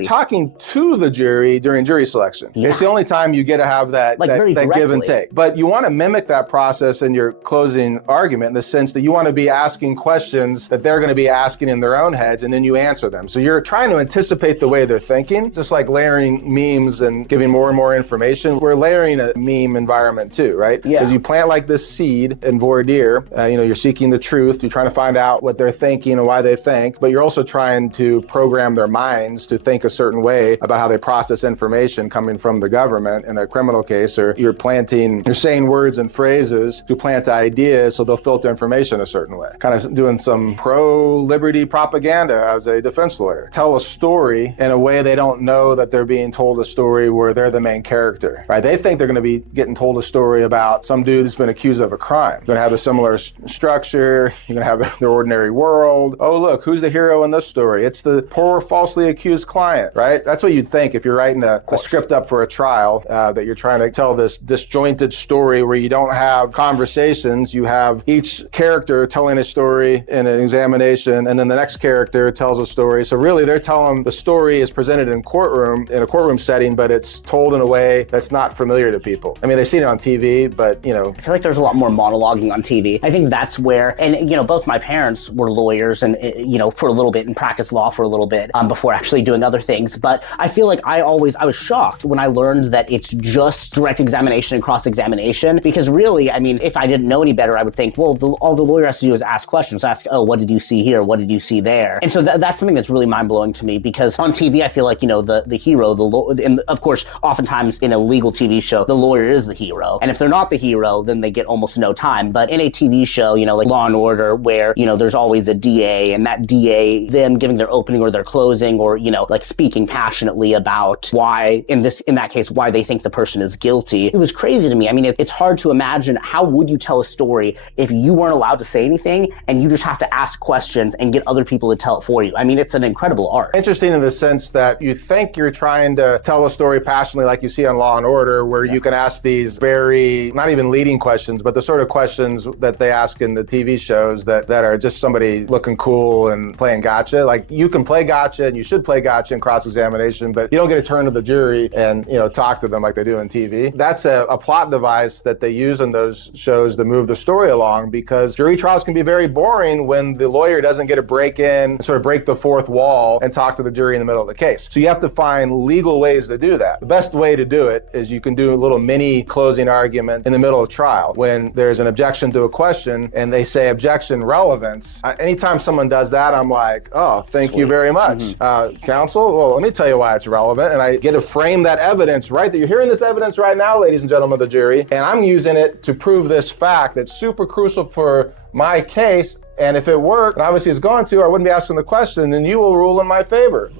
you're talking to the jury during jury selection. Yeah. It's the only time you get to have that, like that give and take. But you want to mimic that process in your closing argument in the sense that you want to be asking questions that they're going to be asking in their own heads, and then you answer them. So you're trying to anticipate the way they're thinking, just like layering memes and giving more and more information. We're layering a meme environment too, right? Yeah. Because you plant like this seed in voir dire, you're seeking the truth, you're trying to find out what they're thinking and why they think, but you're also trying to program their minds to think a certain way about how they process information coming from the government in a criminal case, or you're saying words and phrases to plant ideas so they'll filter information a certain way. Kind of doing some pro-liberty propaganda as a defense lawyer. Tell a story in a way they don't know that they're being told a story where they're the main character, right? They think they're going to be getting told a story about some dude who's been accused of a crime. You're going to have a similar structure. You're going to have their ordinary world. Oh, look, who's the hero in this story? It's the poor, falsely accused client, right? That's what you'd think if you're writing a script up for a trial, that you're trying to tell this disjointed story where you don't have conversations. You have each character telling a story in an examination, and then the next character tells a story. So really, they're telling the story is presented in a courtroom setting, but it's told in a way that's not familiar to people. I mean, they've seen it on TV, but I feel like there's a lot more monologuing on TV. I think that's where, and both my parents were lawyers and, for a little bit, and practiced law for a little bit before actually doing other things. But I feel like I was shocked when I learned that it's just direct examination and cross-examination, because really, I mean, if I didn't know any better, I would think, well, all the lawyer has to do is ask questions. Ask, oh, what did you see here? What did you see there? And so that's something that's really mind-blowing to me, because on TV, I feel like, the hero, and of course, oftentimes in a legal TV show, the lawyer is the hero. And if they're not the hero, then they get almost no time. But in a TV show, like Law and Order, where, there's always a DA, and that DA, them giving their opening or their closing, or, like speaking passionately about why, in that case, why they think the person is guilty. It was crazy to me. I mean, it's hard to imagine, how would you tell a story if you weren't allowed to say anything and you just have to ask questions and get other people to tell it for you? I mean, it's an incredible art. Interesting in the sense that you think you're trying to tell a story passionately, like you see on Law and Order, where you can ask these very, not even leading questions, but the sort of questions that they ask in the TV shows that are just somebody looking cool and playing gotcha. Like, you can play gotcha, and you should play gotcha in cross-examination, but you don't get to turn to the jury and, talk to them like they do in TV. That's a plot device that they use in those shows to move the story along, because jury trials can be very boring when the lawyer doesn't get to break in, sort of break the fourth wall and talk to the jury in the middle of the case. So you have to find legal ways to do that. The best way to do it is you can do a little mini closing argument in the middle of trial. When there's an objection to a question and they say objection relevance, anytime someone does that, I'm like, oh, thank you very much. Mm-hmm. Counsel, well, let me tell you why it's relevant. And I get to frame that evidence right there. You're hearing this evidence right now, ladies and gentlemen of the jury, and I'm using it to prove this fact that's super crucial for my case. And if it worked, and obviously it's going to, I wouldn't be asking the question, then you will rule in my favor.